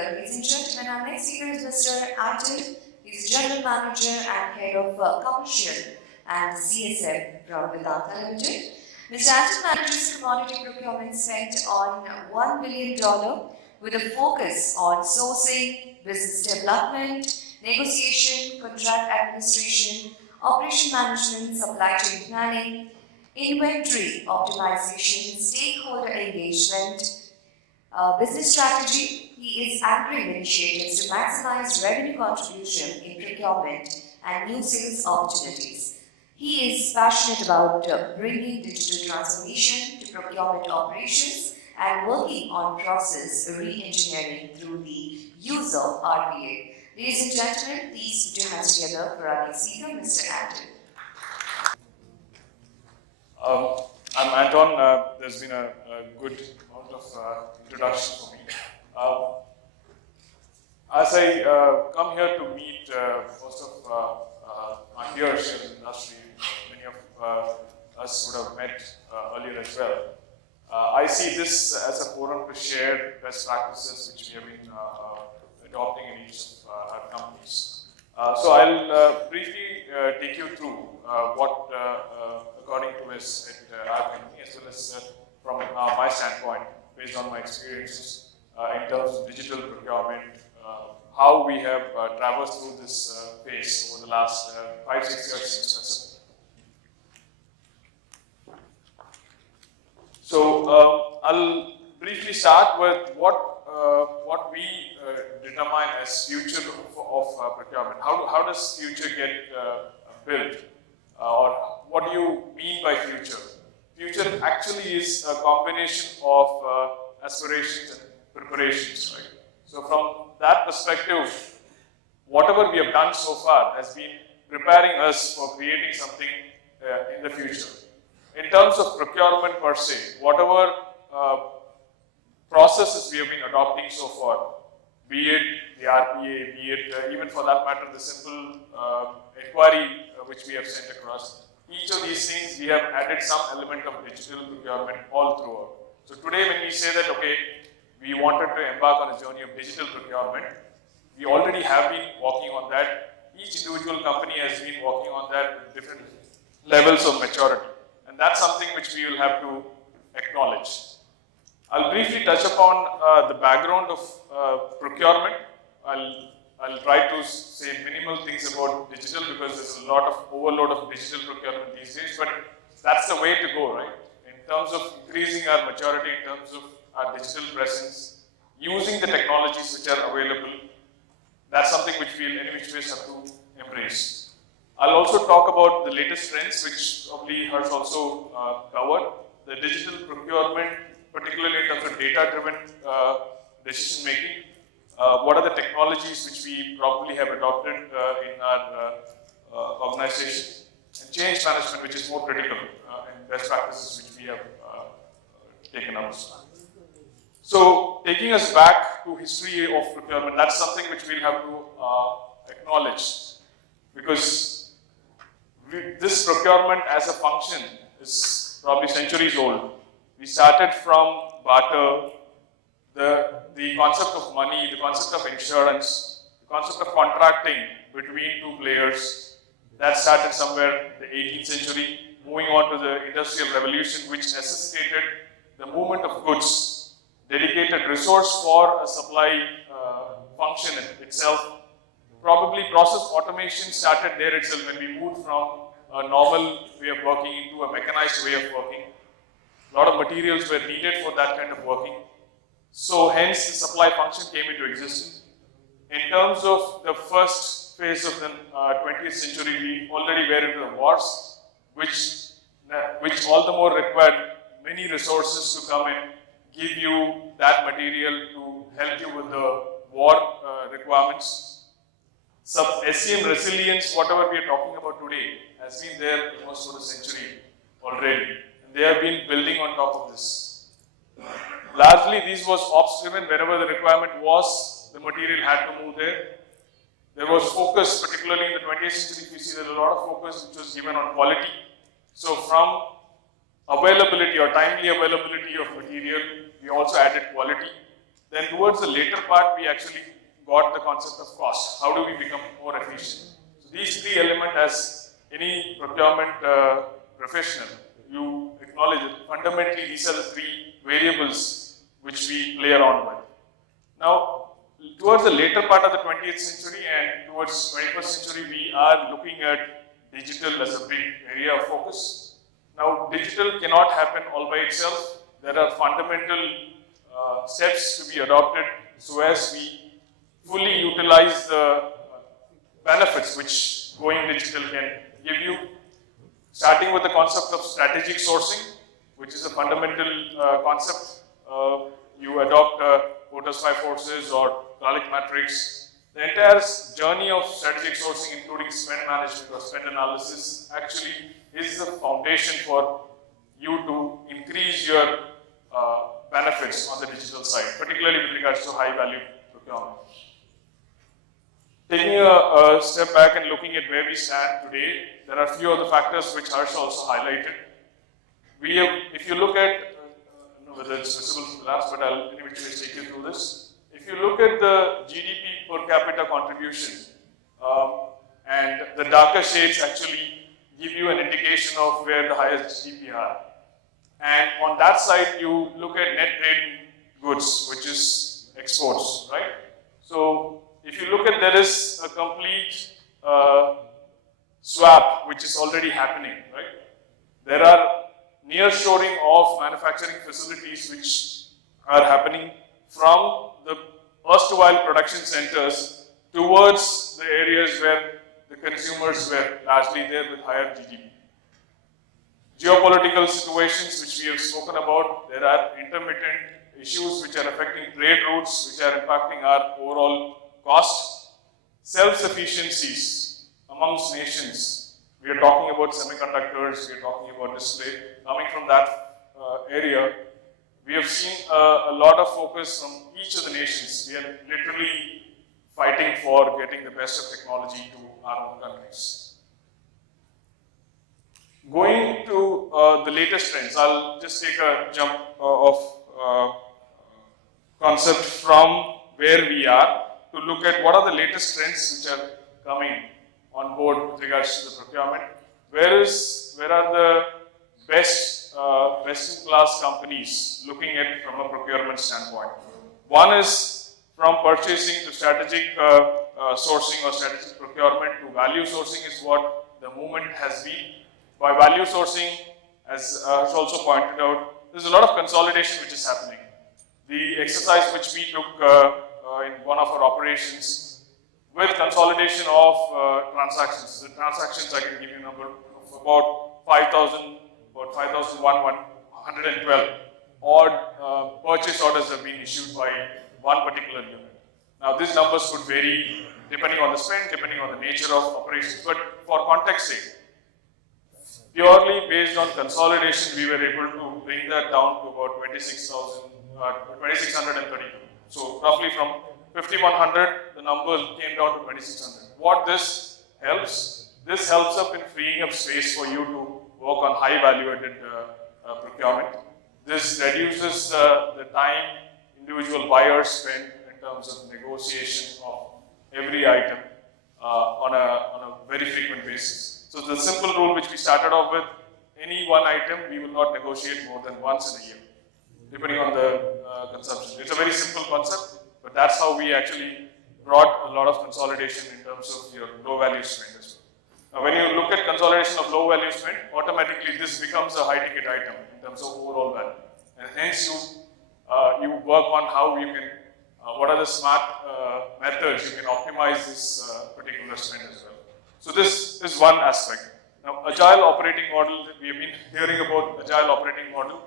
speaker. Ladies and gentlemen, our next speaker is Mr. Anton. He's General Manager and Head of Commercial and CSM from Vedanta Limited. Mr. Anton manages commodity procurement spent on $1 billion with a focus on sourcing, business development, negotiation, contract administration, operation management, supply chain planning, inventory optimization, stakeholder engagement, business strategy. He is anchoring initiatives to maximize revenue contribution in procurement and new sales opportunities. He is passionate about bringing digital transformation to procurement operations and working on process re-engineering through the use of RPA. Ladies and gentlemen, please put your hands together for our next speaker, Mr. Anton. I'm Anton. There's been a good amount of introduction for me. As I come here to meet most of my peers in the industry, many of us would have met earlier as well. I see this as a forum to share best practices which we have been adopting in each of our companies. So I'll briefly take you through what, according to us at our company, as well as from my standpoint, based on my experiences in terms of digital procurement, how we have traversed through this phase over the last 5-6 years since. So I'll briefly start with what we determine as future of procurement. How does future get built? Or what do you mean by future? Future actually is a combination of aspirations and preparations, right? So from that perspective, whatever we have done so far has been preparing us for creating something in the future. In terms of procurement per se, whatever processes we have been adopting so far, be it the RPA, be it even for that matter the simple inquiry which we have sent across, each of these things we have added some element of digital procurement all throughout. So today when we say that, okay, we wanted to embark on a journey of digital procurement, we already have been working on that. Each individual company has been working on that with different levels of maturity. And that's something which we will have to acknowledge. I'll briefly touch upon the background of procurement. I'll try to say minimal things about digital because there's a lot of overload of digital procurement these days, but that's the way to go, right? In terms of increasing our maturity, in terms of our digital presence, using the technologies which are available, that's something which we'll in which ways have to embrace. I'll also talk about the latest trends, which probably Harsh also covered. The digital procurement, particularly in terms of data-driven decision making. What are the technologies which we probably have adopted in our organization? And change management, which is more critical, and best practices which we have taken up. So, taking us back to history of procurement, that's something which we'll have to acknowledge, because this procurement as a function is probably centuries old. We started from barter, the concept of money, the concept of insurance, the concept of contracting between two players. That started somewhere in the 18th century, moving on to the Industrial Revolution, which necessitated the movement of goods, dedicated resource for a supply function itself. Probably process automation started there itself when we moved from a normal way of working into a mechanized way of working. A lot of materials were needed for that kind of working. So hence the supply function came into existence. In terms of the first phase of the 20th century, we already were into the wars, which all the more required many resources to come and give you that material to help you with the war requirements. SCM resilience, whatever we are talking about today, has been there almost for a century already. And they have been building on top of this. Largely, this was ops driven. Wherever the requirement was, the material had to move there. There was focus, particularly in the 20th century, we see there's a lot of focus which was given on quality. So from availability or timely availability of material, we also added quality. Then towards the later part, we actually got the concept of cost. How do we become more efficient? So these three elements, as any procurement professional, you acknowledge it. Fundamentally, these are the three variables which we play around with. Now, towards the later part of the 20th century and towards 21st century, we are looking at digital as a big area of focus. Now, digital cannot happen all by itself. There are fundamental steps to be adopted so as we fully utilize the benefits which going digital can give you. Starting with the concept of strategic sourcing, which is a fundamental concept. You adopt Porter's 5 forces or Garlic matrix. The entire journey of strategic sourcing, including spend management or spend analysis, actually is the foundation for you to increase your benefits on the digital side, particularly with regards to high value procurement. Taking a step back and looking at where we stand today, there are a few other factors which Harsh also highlighted. We have, if you look at, I don't know whether it's visible from the labs, but I'll anyway take you through this. If you look at the GDP per capita contribution, and the darker shades actually give you an indication of where the highest GDP are. And on that side, you look at net trade goods, which is exports, right? So if you look at, there is a complete swap which is already happening, right? There are nearshoring of manufacturing facilities which are happening from the erstwhile production centers towards the areas where the consumers were largely there with higher GDP. Geopolitical situations which we have spoken about, there are intermittent issues which are affecting trade routes, which are impacting our overall cost. Self-sufficiencies amongst nations. We are talking about semiconductors, we are talking about display. Coming from that area, we have seen a lot of focus from each of the nations. We are literally fighting for getting the best of technology to our own countries. Going to the latest trends, I'll just take a jump of concept from where we are to look at what are the latest trends which are coming on board with regards to the procurement. Where are the best-in-class companies looking at it from a procurement standpoint? One is from purchasing to strategic sourcing or strategic procurement to value sourcing is what the movement has been. By value sourcing, as Harsh also pointed out, there's a lot of consolidation which is happening. The exercise which we took in one of our operations with consolidation of transactions. The transactions, I can give you a number of about 5,112 odd purchase orders have been issued by one particular unit. Now, these numbers could vary depending on the spend, depending on the nature of operations, but for context sake, purely based on consolidation, we were able to bring that down to about 26,632. So roughly from 5,100, the number came down to 2,600. What this helps up in freeing up space for you to work on high value-added procurement. This reduces the time individual buyers spend in terms of negotiation of every item on a very frequent basis. So the simple rule which we started off with, any one item we will not negotiate more than once in a year, depending on the consumption. It's a very simple concept, but that's how we actually brought a lot of consolidation in terms of your low value spend as well. Now when you look at consolidation of low value spend, automatically this becomes a high ticket item in terms of overall value. And hence you work on how you can, what are the smart methods you can optimize this particular spend as well. So this is one aspect. Now, agile operating model, we have been hearing about agile operating model.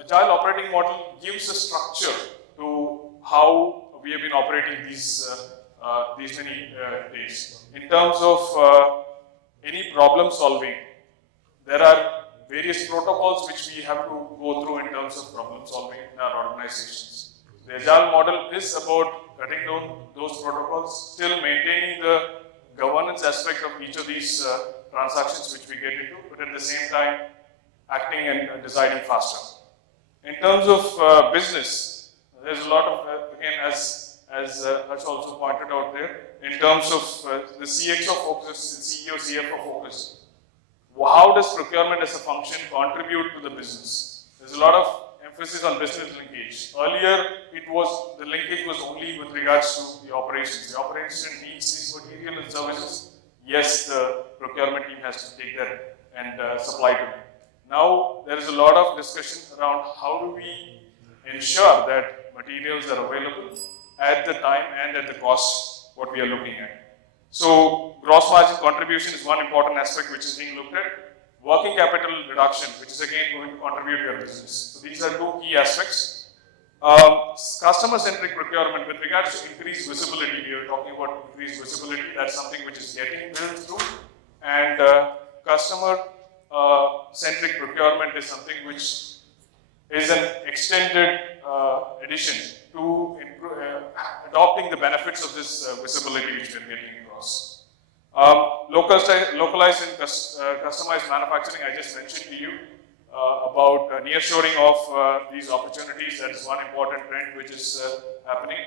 Agile operating model gives a structure to how we have been operating these many days. In terms of any problem solving, there are various protocols which we have to go through in terms of problem solving in our organizations. The agile model is about cutting down those protocols, still maintaining the governance aspect of each of these transactions which we get into, but at the same time acting and deciding faster. In terms of business, there's a lot of, again, as Harsh also pointed out there, in terms of the CXO focus, the CEO, CFO focus. How does procurement as a function contribute to the business? There's a lot of emphasis on business linkage. Earlier, the linkage was only with regards to the operations. The operation needs these material and services. Yes, the procurement team has to take that and supply to them. Now, there is a lot of discussion around how do we ensure that materials are available at the time and at the cost what we are looking at. So, gross margin contribution is one important aspect which is being looked at. Working capital reduction, which is again going to contribute to your business. So, these are two key aspects. Customer-centric procurement with regards to increased visibility. We are talking about increased visibility. That's something which is getting built through. And customer-centric procurement is something which is an extended addition to adopting the benefits of this visibility which we are getting across. Localized and customized manufacturing, I just mentioned to you about nearshoring of these opportunities. That is one important trend which is happening.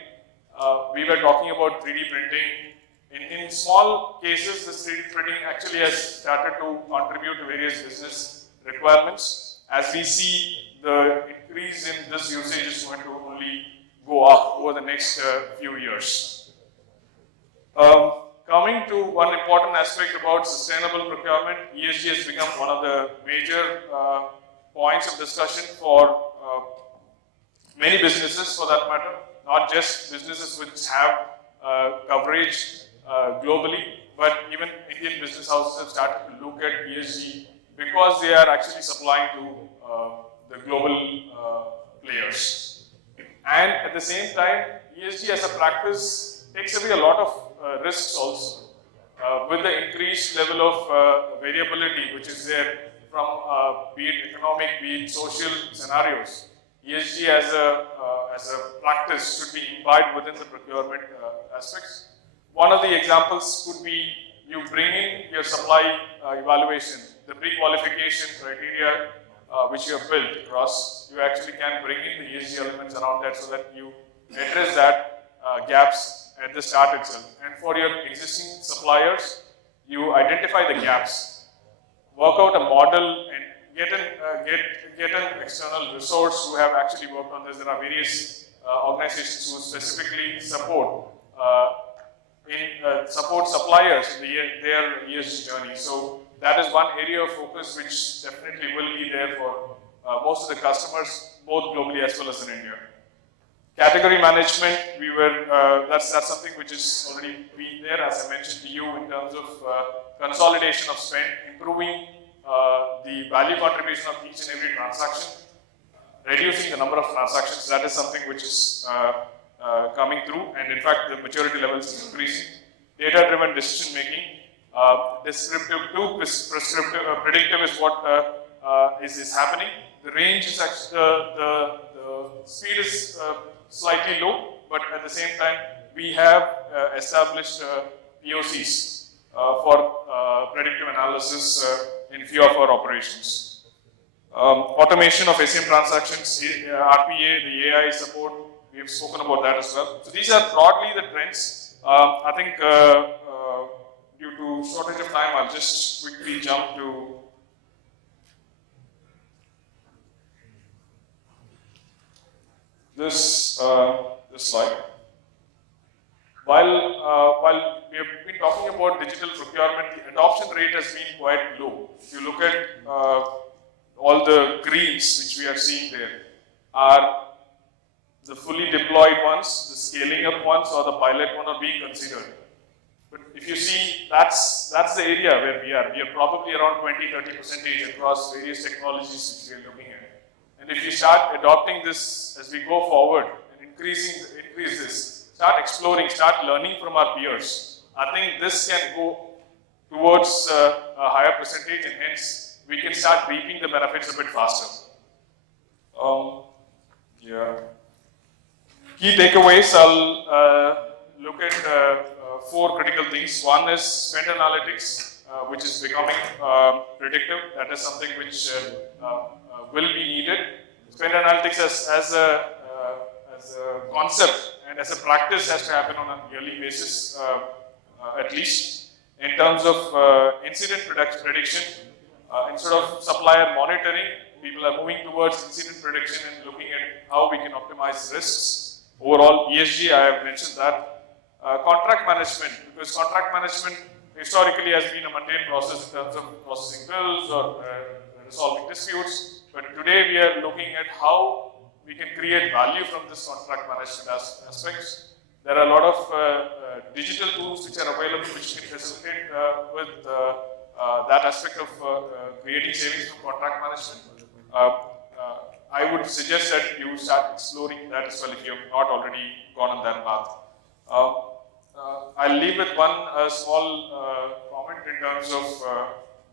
We were talking about 3D printing. In small cases, this 3D printing actually has started to contribute to various business requirements. As we see, the increase in this usage is going to only go up over the next few years. Coming to one important aspect about sustainable procurement, ESG has become one of the major points of discussion for many businesses for that matter, not just businesses which have coverage globally, but even Indian business houses have started to look at ESG because they are actually supplying to the global players. And at the same time, ESG as a practice takes away a lot of risks also. With the increased level of variability which is there from be it economic, be it social scenarios, ESG as a practice should be imbibed within the procurement aspects. One of the examples could be you bring in your supply evaluation, the pre-qualification criteria which you have built across. You actually can bring in the ESG elements around that so that you address that gaps at the start itself. And for your existing suppliers, you identify the gaps, work out a model, and get an external resource who have actually worked on this. There are various organizations who specifically support suppliers in their ESG journey. So that is one area of focus which definitely will be there for most of the customers, both globally as well as in India. Category management, that's something which is already been there, as I mentioned to you, in terms of consolidation of spend, improving the value contribution of each and every transaction, reducing the number of transactions. That is something which is coming through, and in fact, the maturity levels is increasing. Data-driven decision making, descriptive to prescriptive, predictive is what is happening. The range is actually the speed is slightly low, but at the same time, we have established POCs for predictive analysis in few of our operations. Automation of SCM transactions, RPA, the AI support, we have spoken about that as well. So these are broadly the trends. I think due to shortage of time, I'll just quickly jump to this slide. While we have been talking about digital procurement, the adoption rate has been quite low. If you look at all the greens which we are seeing there are the fully deployed ones, the scaling up ones, or the pilot one are being considered. But if you see, that's the area where we are. We are probably around 20-30% across various technologies which we are looking at. And if you start adopting this as we go forward and increase this, start exploring, start learning from our peers, I think this can go towards a higher percentage, and hence we can start reaping the benefits a bit faster. Key takeaways, I'll look at 4 critical things. One is spend analytics, which is becoming predictive. That is something which will be needed. Spend analytics as a concept and as a practice has to happen on a yearly basis, at least. In terms of incident prediction, instead of supplier monitoring, people are moving towards incident prediction and looking at how we can optimize risks. Overall, ESG, I have mentioned that. Contract management, because contract management historically has been a mundane process in terms of processing bills or resolving disputes. But today we are looking at how we can create value from this contract management aspects. There are a lot of digital tools which are available which can facilitate with that aspect of creating savings from contract management. I would suggest that you start exploring that as well if you have not already gone on that path. I'll leave with one small comment in terms of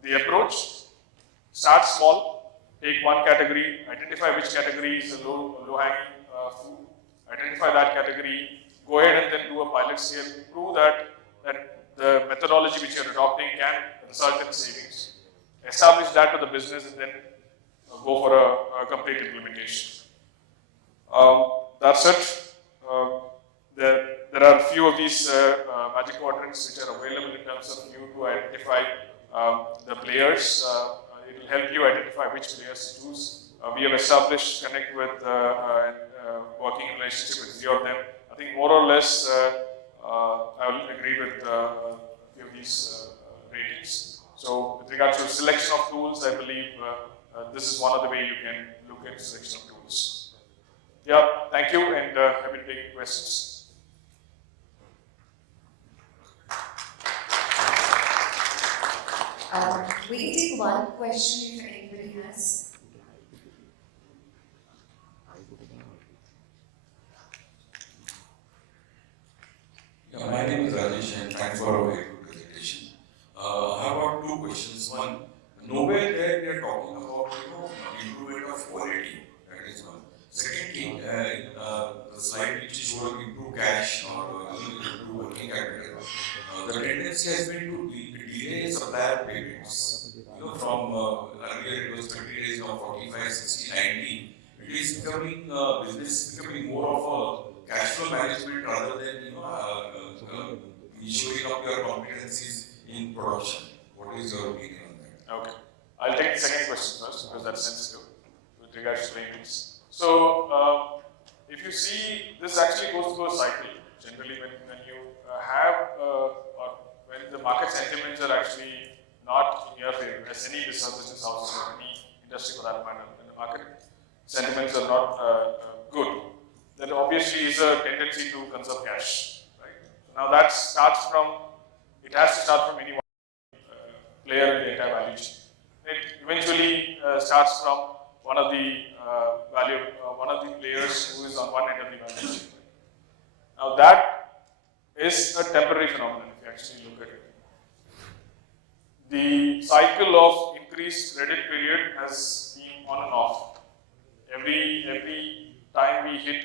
the approach. Start small, take one category, identify which category is a low-hanging fruit, identify that category, go ahead and then do a pilot scale, prove that the methodology which you're adopting can result in savings. Establish that to the business and then go for a complete implementation. That's it. There are a few of these magic quadrants which are available in terms of you to identify the players. It will help you identify which players to choose. We have established connect with and working relationship with 3 of them. I think more or less I will agree with a few of these ratings. So with regards to selection of tools, I believe this is one of the way you can look at selection of tools. Yeah, thank you and happy to take questions. We can take one question if anybody has. Yeah, my name is Rajesh and thanks for a very good presentation. I have got 2 questions. One, nowhere there we are talking about improvement of quality. That is one. Second thing, the slide which is showing improve cash or improve working capital. The tendency has been to delay supplier payments. From earlier it was 30 days, now 45, 60, 90. It is becoming business becoming more of a cash flow management rather than ensuring up your competencies in production. What is your opinion on that? Okay, I'll take the second question first because that's sensitive with regards to payments. So if you see, this actually goes through a cycle. Generally, when you have or when the market sentiments are actually not in your favor, as any business houses or any industry for that matter, when the market sentiments are not good, there obviously is a tendency to conserve cash. Right? Now that starts from, it has to start from any one player in the entire value chain. It eventually starts from one of the players who is on one end of the value chain. Now that is a temporary phenomenon if you actually look at it. The cycle of increased credit period has been on and off. Every time we hit,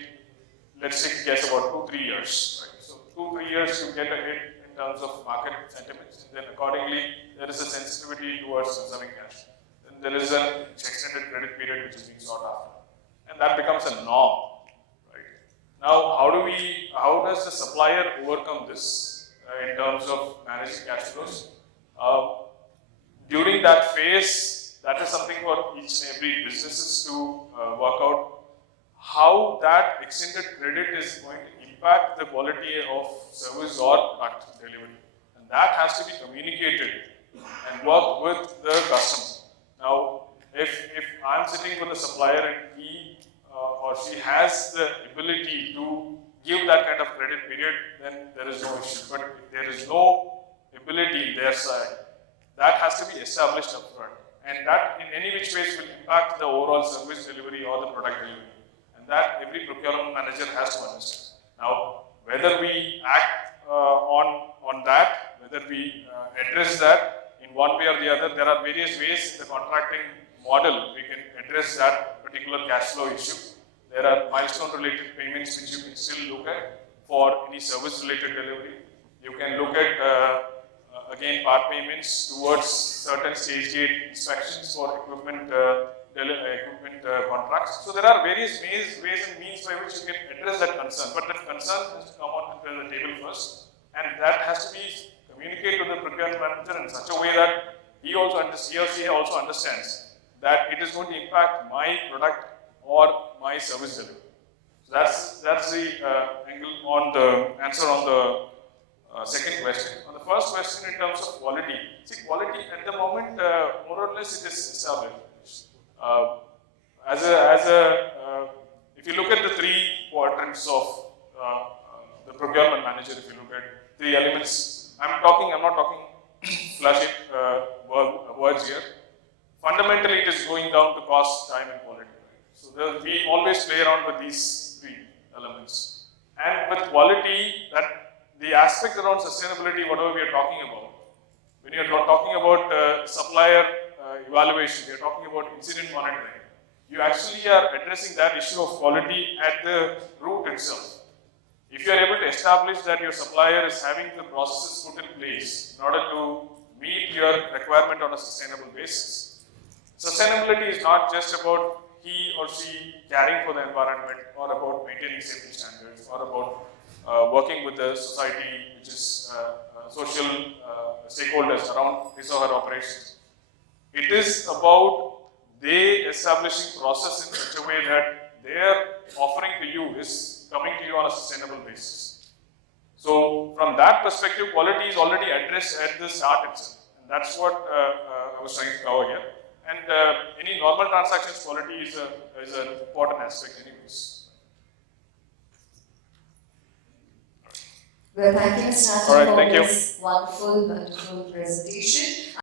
let's say, guess about 2-3 years. Right? So 2-3 years you get a hit in terms of market sentiments, and then accordingly there is a sensitivity towards conserving cash. Then there is an extended credit period which is being sought after, and that becomes a norm. Right? Now, how does the supplier overcome this in terms of managing cash flows? During that phase, that is something for each and every businesses to work out how that extended credit is going to impact the quality of service or product delivery. And that has to be communicated and work with the customer. Now, if I'm sitting with a supplier and he or she has the ability to give that kind of credit period, then there is no issue. But if there is no ability their side, that has to be established upfront, and that in any which ways will impact the overall service delivery or the product delivery, and that every procurement manager has to understand. Now, whether we act on that, whether we address that in one way or the other, there are various ways in the contracting model we can address that particular cash flow issue. There are milestone-related payments which you can still look at for any service-related delivery. You can look at again, part payments towards certain stage gate inspections for equipment equipment contracts. So there are various ways and means by which you can address that concern, but that concern has to come on the table first, and that has to be communicated to the procurement manager in such a way that he or she also understands that it is going to impact my product or my service delivery. So that's the angle on the answer on the second question. On the first question in terms of quality, see, quality at the moment more or less it is established. If you look at the three quadrants of the procurement manager, if you look at three elements, I'm not talking flashy words here. Fundamentally, it is going down to cost, time, and quality. So we always play around with these three elements. And with quality, that the aspect around sustainability, whatever we are talking about, when you are talking about supplier evaluation, we are talking about incident monitoring. You actually are addressing that issue of quality at the root itself. If you are able to establish that your supplier is having the processes put in place in order to meet your requirement on a sustainable basis. Sustainability is not just about he or she caring for the environment or about maintaining safety standards or about working with the society, which is social stakeholders around his or her operations. It is about they establishing process in such a way that their offering to you is coming to you on a sustainable basis. So from that perspective, quality is already addressed at the start itself. And that's what I was trying to cover here. And any normal transactions, quality is an important aspect anyways. Well, thank you, Mr. All right, Anton, thank for you. this wonderful presentation.